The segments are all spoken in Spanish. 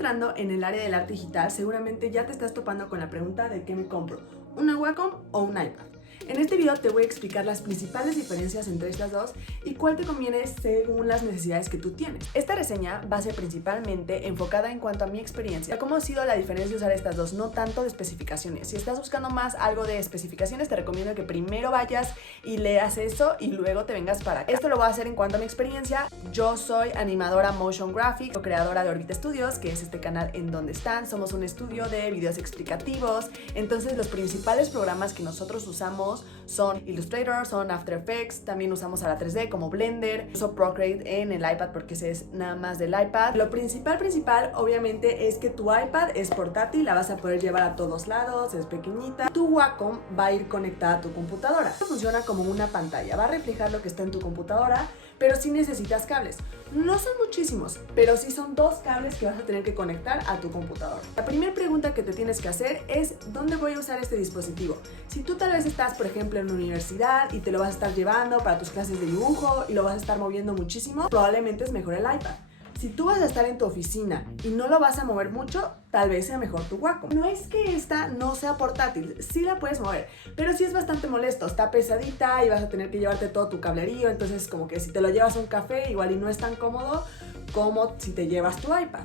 entrando en el área del arte digital, seguramente ya te estás topando con la pregunta de ¿qué me compro? ¿Una Wacom o un iPad? En este video te voy a explicar las principales diferencias entre estas dos y cuál te conviene según las necesidades que tú tienes. Esta reseña va a ser principalmente enfocada en cuanto a mi experiencia, cómo ha sido la diferencia de usar estas dos, no tanto de especificaciones. Si estás buscando más algo de especificaciones, te recomiendo que primero vayas y leas eso y luego te vengas para acá. Esto lo voy a hacer en cuanto a mi experiencia. Yo soy animadora motion graphic o creadora de Orbita Studios, que es este canal en donde están. Somos un estudio de videos explicativos. Entonces los principales programas que nosotros usamos son Illustrator, son After Effects, también usamos a la 3D como Blender, uso Procreate en el iPad porque ese es nada más del iPad. Lo principal obviamente es que tu iPad es portátil, la vas a poder llevar a todos lados, es pequeñita. Tu Wacom va a ir conectada a tu computadora. Esto funciona como una pantalla, va a reflejar lo que está en tu computadora, pero sí necesitas cables. No son muchísimos, pero sí son dos cables que vas a tener que conectar a tu computadora. La primera pregunta que te tienes que hacer es ¿dónde voy a usar este dispositivo? Si tú tal vez estás, por ejemplo, en la universidad y te lo vas a estar llevando para tus clases de dibujo y lo vas a estar moviendo muchísimo, probablemente es mejor el iPad. Si tú vas a estar en tu oficina y no lo vas a mover mucho, tal vez sea mejor tu Wacom. No es que esta no sea portátil, sí la puedes mover, pero sí es bastante molesto, está pesadita y vas a tener que llevarte todo tu cablerío, entonces como que si te lo llevas a un café igual y no es tan cómodo como si te llevas tu iPad.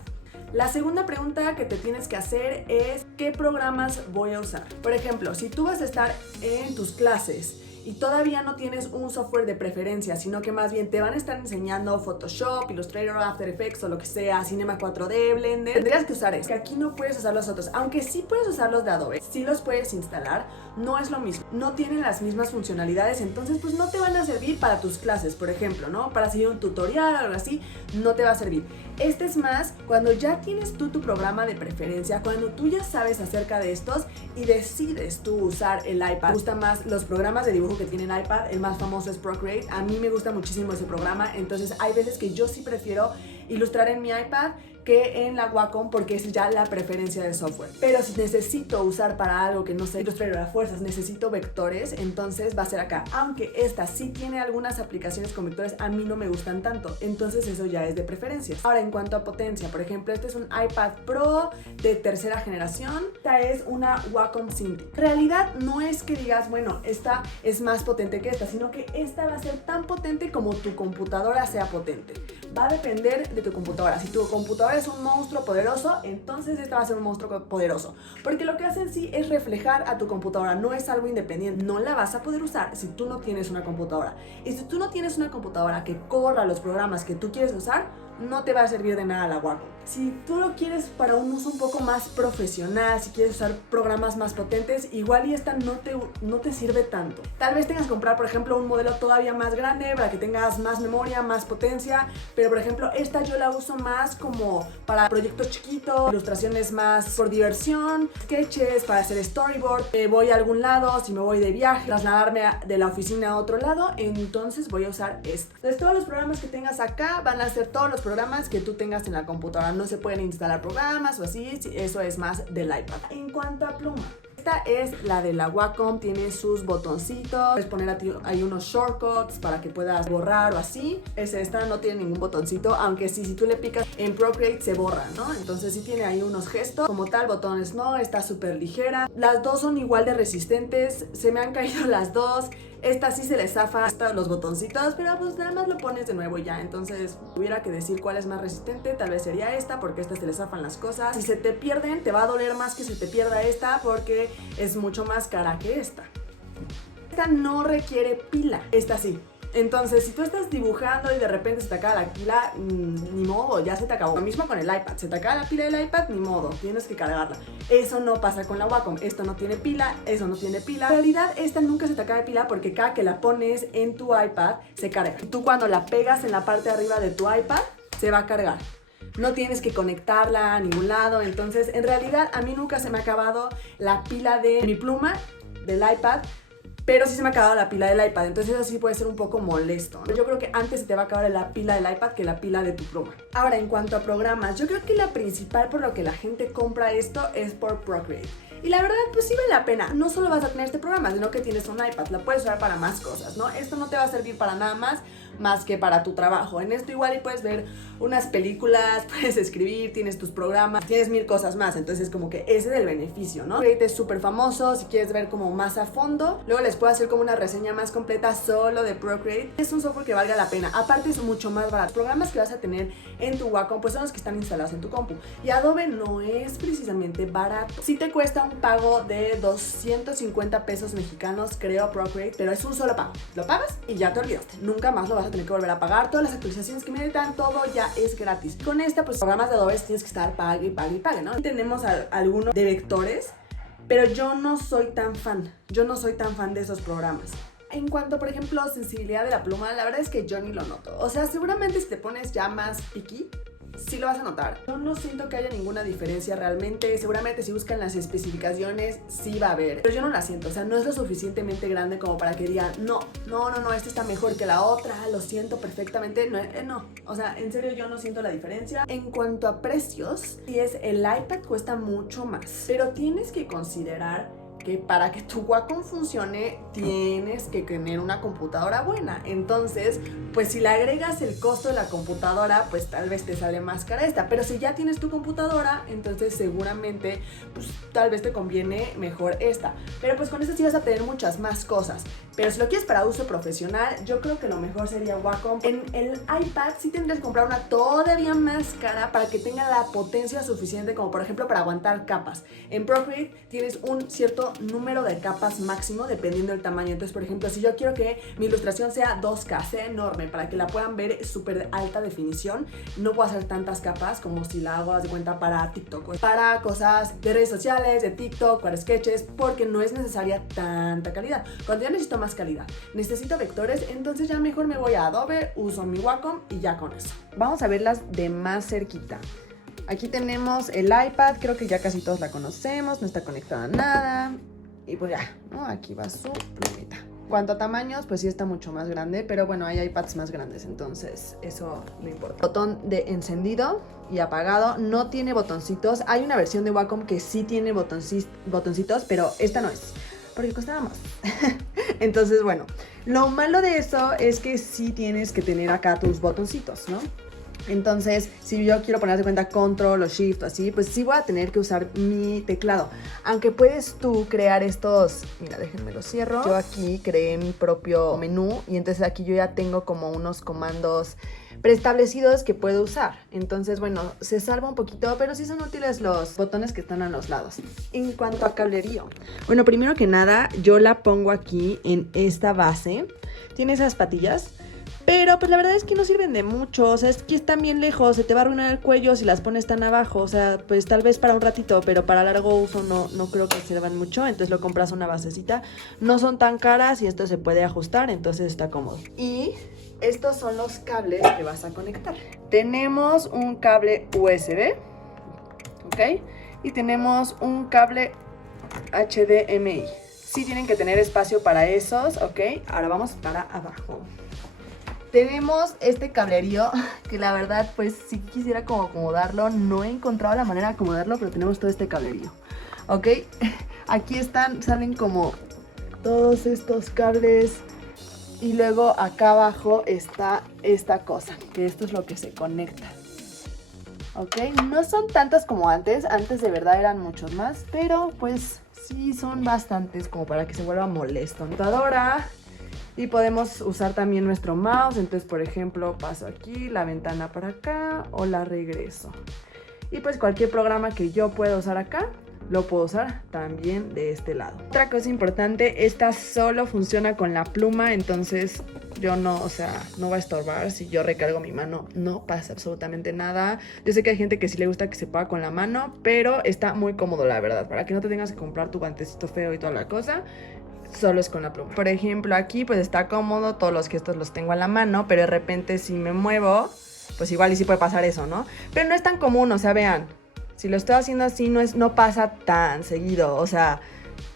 La segunda pregunta que te tienes que hacer es ¿qué programas voy a usar? Por ejemplo, si tú vas a estar en tus clases y todavía no tienes un software de preferencia, sino que más bien te van a estar enseñando Photoshop, Illustrator, After Effects o lo que sea, Cinema 4D, Blender, tendrías que usar eso, que aquí no puedes usar los otros, aunque sí puedes usar los de Adobe, sí los puedes instalar, no es lo mismo, no tienen las mismas funcionalidades, entonces pues no te van a servir para tus clases, por ejemplo, ¿no? Para seguir un tutorial o algo así, no te va a servir. Este es más cuando ya tienes tú tu programa de preferencia, cuando tú ya sabes acerca de estos y decides tú usar el iPad. Me gustan más los programas de dibujo que tienen iPad, el más famoso es Procreate, a mí me gusta muchísimo ese programa, entonces hay veces que yo sí prefiero ilustrar en mi iPad que en la Wacom porque es ya la preferencia del software. Pero si necesito usar para algo que no sé, Illustrator a fuerzas, necesito vectores, entonces va a ser acá. Aunque esta sí tiene algunas aplicaciones con vectores, a mí no me gustan tanto, entonces eso ya es de preferencias. Ahora, en cuanto a potencia, por ejemplo, este es un iPad Pro de tercera generación, esta es una Wacom Cintiq. En realidad no es que digas, bueno, esta es más potente que esta, sino que esta va a ser tan potente como tu computadora sea potente. Va a depender de tu computadora. Si tu computadora es un monstruo poderoso, entonces esta va a ser un monstruo poderoso, porque lo que hace en sí es reflejar a tu computadora, no es algo independiente, no la vas a poder usar si tú no tienes una computadora, y si tú no tienes una computadora que corra los programas que tú quieres usar, no te va a servir de nada la Wacom. Si tú lo quieres para un uso un poco más profesional, si quieres usar programas más potentes, igual y esta no te sirve tanto. Tal vez tengas que comprar, por ejemplo, un modelo todavía más grande para que tengas más memoria, más potencia, pero por ejemplo esta yo la uso más como para proyectos chiquitos, ilustraciones más por diversión, sketches, para hacer storyboard, voy a algún lado, si me voy de viaje, trasladarme de la oficina a otro lado, entonces voy a usar esta. Entonces todos los programas que tengas acá van a ser todos los programas que tú tengas en la computadora, no se pueden instalar programas o así, eso es más del iPad. En cuanto a pluma, esta es la de la Wacom, tiene sus botoncitos, puedes poner ahí unos shortcuts para que puedas borrar o así. Esta no tiene ningún botoncito, aunque sí, si tú le picas en Procreate se borra, ¿no? Entonces sí tiene ahí unos gestos, como tal, botones no, está súper ligera. Las dos son igual de resistentes, se me han caído las dos. Esta sí se le zafa los botoncitos, pero pues nada más lo pones de nuevo ya. Entonces, hubiera que decir cuál es más resistente, tal vez sería esta, porque esta se le zafan las cosas. Si se te pierden, te va a doler más que si te pierda esta, porque es mucho más cara que esta. Esta no requiere pila, esta sí. Entonces, si tú estás dibujando y de repente se te acaba la pila, ni modo, ya se te acabó. Lo mismo con el iPad, se te acaba la pila del iPad, ni modo, tienes que cargarla. Eso no pasa con la Wacom, esto no tiene pila, eso no tiene pila. En realidad, esta nunca se te acaba de pila porque cada que la pones en tu iPad, se carga. Y tú cuando la pegas en la parte de arriba de tu iPad, se va a cargar. No tienes que conectarla a ningún lado, entonces, en realidad, a mí nunca se me ha acabado la pila de mi pluma, del iPad, pero sí se me ha acabado la pila del iPad, entonces eso sí puede ser un poco molesto, ¿no? Yo creo que antes se te va a acabar la pila del iPad que la pila de tu pluma. Ahora, en cuanto a programas, yo creo que la principal por lo que la gente compra esto es por Procreate. Y la verdad, pues sí vale la pena. No solo vas a tener este programa, sino que tienes un iPad, la puedes usar para más cosas, ¿no? Esto no te va a servir para nada más más que para tu trabajo. En esto igual y puedes ver unas películas, puedes escribir, tienes tus programas, tienes 1000 cosas más, entonces como que ese es el beneficio, ¿no? Procreate es súper famoso, si quieres ver como más a fondo, luego les puedo hacer como una reseña más completa solo de Procreate. Es un software que valga la pena, aparte es mucho más barato. Los programas que vas a tener en tu Wacom pues son los que están instalados en tu compu, y Adobe no es precisamente barato. Sí te cuesta un pago de 250 pesos mexicanos, creo, Procreate, pero es un solo pago. Lo pagas y ya te olvidaste, nunca más lo vas a tener que volver a pagar. Todas las actualizaciones que meditan, todo ya es gratis. Con esta, pues programas de Adobe tienes que estar pague, ¿no? Tenemos algunos de vectores, pero yo no soy tan fan de esos programas. En cuanto, por ejemplo, sensibilidad de la pluma, la verdad es que yo ni lo noto. O sea, seguramente si te pones ya más picky, sí lo vas a notar. Yo no siento que haya ninguna diferencia realmente. Seguramente si buscan las especificaciones sí va a haber, pero yo no la siento. O sea, no es lo suficientemente grande como para que digan no, esta está mejor que la otra, lo siento perfectamente. No, o sea, en serio yo no siento la diferencia. En cuanto a precios, si es el iPad cuesta mucho más, pero tienes que considerar que para que tu Wacom funcione tienes que tener una computadora buena. Entonces, pues si le agregas el costo de la computadora, pues tal vez te sale más cara esta. Pero si ya tienes tu computadora, entonces seguramente pues tal vez te conviene mejor esta. Pero pues con esta sí vas a tener muchas más cosas. Pero si lo quieres para uso profesional, yo creo que lo mejor sería Wacom. En el iPad sí tendrías que comprar una todavía más cara para que tenga la potencia suficiente, como por ejemplo para aguantar capas. En Procreate tienes un cierto número de capas máximo dependiendo del tamaño. Entonces, por ejemplo, si yo quiero que mi ilustración sea 2K, sea enorme, para que la puedan ver súper alta definición, no puedo hacer tantas capas como si la hago, haz de cuenta, para TikTok, para cosas de redes sociales, de TikTok, para sketches, porque no es necesaria tanta calidad. Cuando ya necesito más calidad, necesito vectores, entonces ya mejor me voy a Adobe, uso mi Wacom y ya con eso. Vamos a verlas de más cerquita. Aquí tenemos el iPad, creo que ya casi todos la conocemos, no está conectada a nada. Y pues ya, ¿no? Aquí va su plumita. En cuanto a tamaños, pues sí está mucho más grande, pero bueno, hay iPads más grandes, entonces eso no importa. Botón de encendido y apagado, no tiene botoncitos. Hay una versión de Wacom que sí tiene botoncitos, pero esta no es, porque costaba más. Entonces, bueno, lo malo de eso es que sí tienes que tener acá tus botoncitos, ¿no? Entonces, si yo quiero poner de cuenta control o shift o así, pues sí voy a tener que usar mi teclado. Aunque puedes tú crear estos, mira, déjenme lo cierro. Yo aquí creé mi propio menú y entonces aquí yo ya tengo como unos comandos preestablecidos que puedo usar. Entonces, bueno, se salva un poquito, pero sí son útiles los botones que están a los lados. En cuanto a cablerío, bueno, primero que nada, yo la pongo aquí en esta base. Tiene esas patillas, pero pues la verdad es que no sirven de mucho. O sea, es que están bien lejos, se te va a arruinar el cuello si las pones tan abajo. O sea, pues tal vez para un ratito, pero para largo uso no creo que sirvan mucho. Entonces lo compras una basecita. No son tan caras y esto se puede ajustar, entonces está cómodo. Y estos son los cables que vas a conectar. Tenemos un cable USB, ¿ok? Y tenemos un cable HDMI. Sí tienen que tener espacio para esos, ¿ok? Ahora vamos para abajo. Tenemos este cablerío que la verdad pues si quisiera como acomodarlo, no he encontrado la manera de acomodarlo, pero tenemos todo este cablerío, ¿ok? Aquí salen como todos estos cables y luego acá abajo está esta cosa, que esto es lo que se conecta, ¿ok? No son tantas como antes de verdad eran muchos más, pero pues sí son bastantes como para que se vuelva molesto. Computadora. Y podemos usar también nuestro mouse. Entonces, por ejemplo, paso aquí, la ventana para acá o la regreso. Y pues cualquier programa que yo pueda usar acá, lo puedo usar también de este lado. Otra cosa importante, esta solo funciona con la pluma. Entonces yo no, o sea, no va a estorbar. Si yo recargo mi mano, no pasa absolutamente nada. Yo sé que hay gente que sí le gusta que se pueda con la mano, pero está muy cómodo, la verdad. Para que no te tengas que comprar tu guantecito feo y toda la cosa. Solo es con la pluma. Por ejemplo, aquí pues está cómodo, todos los gestos los tengo a la mano, pero de repente si me muevo, pues igual y sí puede pasar eso, ¿no? Pero no es tan común, o sea, vean, si lo estoy haciendo así no pasa tan seguido, o sea,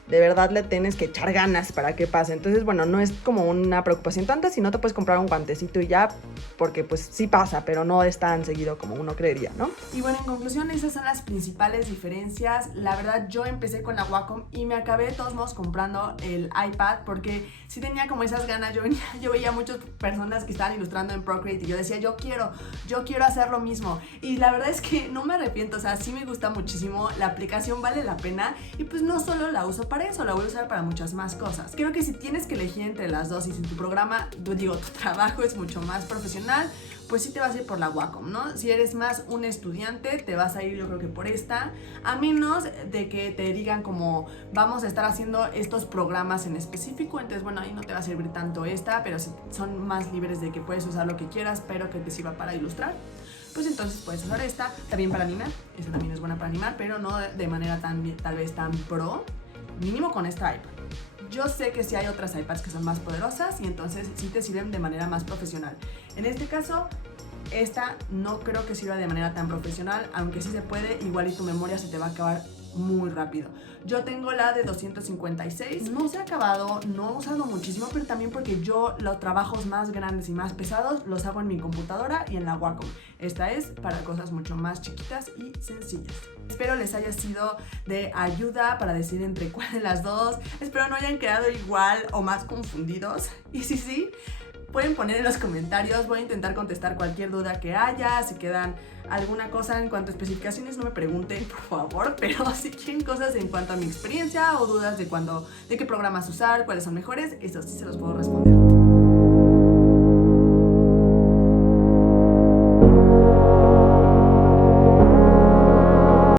de verdad le tienes que echar ganas para que pase. Entonces, bueno, no es como una preocupación tanta, si no te puedes comprar un guantecito y ya, porque pues sí pasa, pero no es tan seguido como uno creería, ¿no? Y bueno, en conclusión, esas son las principales diferencias. La verdad, yo empecé con la Wacom y me acabé de todos modos comprando el iPad porque sí tenía como esas ganas. Yo veía muchas personas que estaban ilustrando en Procreate y yo decía, yo quiero hacer lo mismo. Y la verdad es que no me arrepiento, o sea, sí me gusta muchísimo, la aplicación vale la pena y pues no solo la uso para eso, la voy a usar para muchas más cosas. Creo que si tienes que elegir entre las dos y si tu programa, tu trabajo es mucho más profesional, pues sí te vas a ir por la Wacom, ¿no? Si eres más un estudiante, te vas a ir yo creo que por esta, a menos de que te digan como vamos a estar haciendo estos programas en específico, entonces bueno, ahí no te va a servir tanto esta, pero si son más libres de que puedes usar lo que quieras, pero que te sirva para ilustrar, pues entonces puedes usar esta, también para animar, esta también es buena para animar, pero no de manera tal vez tan pro, mínimo con esta iPad. Yo sé que sí hay otras iPads que son más poderosas y entonces sí te sirven de manera más profesional. En este caso, esta no creo que sirva de manera tan profesional, aunque sí se puede, igual y tu memoria se te va a acabar muy rápido. Yo tengo la de 256, no se ha acabado, no he usado muchísimo, pero también porque yo los trabajos más grandes y más pesados los hago en mi computadora y en la Wacom. Esta es para cosas mucho más chiquitas y sencillas. Espero les haya sido de ayuda para decidir entre cuál de las dos. Espero no hayan quedado igual o más confundidos. Y sí, pueden poner en los comentarios. Voy a intentar contestar cualquier duda que haya. Si quedan alguna cosa en cuanto a especificaciones, no me pregunten, por favor. Pero si quieren cosas en cuanto a mi experiencia o dudas de qué programas usar, cuáles son mejores, eso sí se los puedo responder.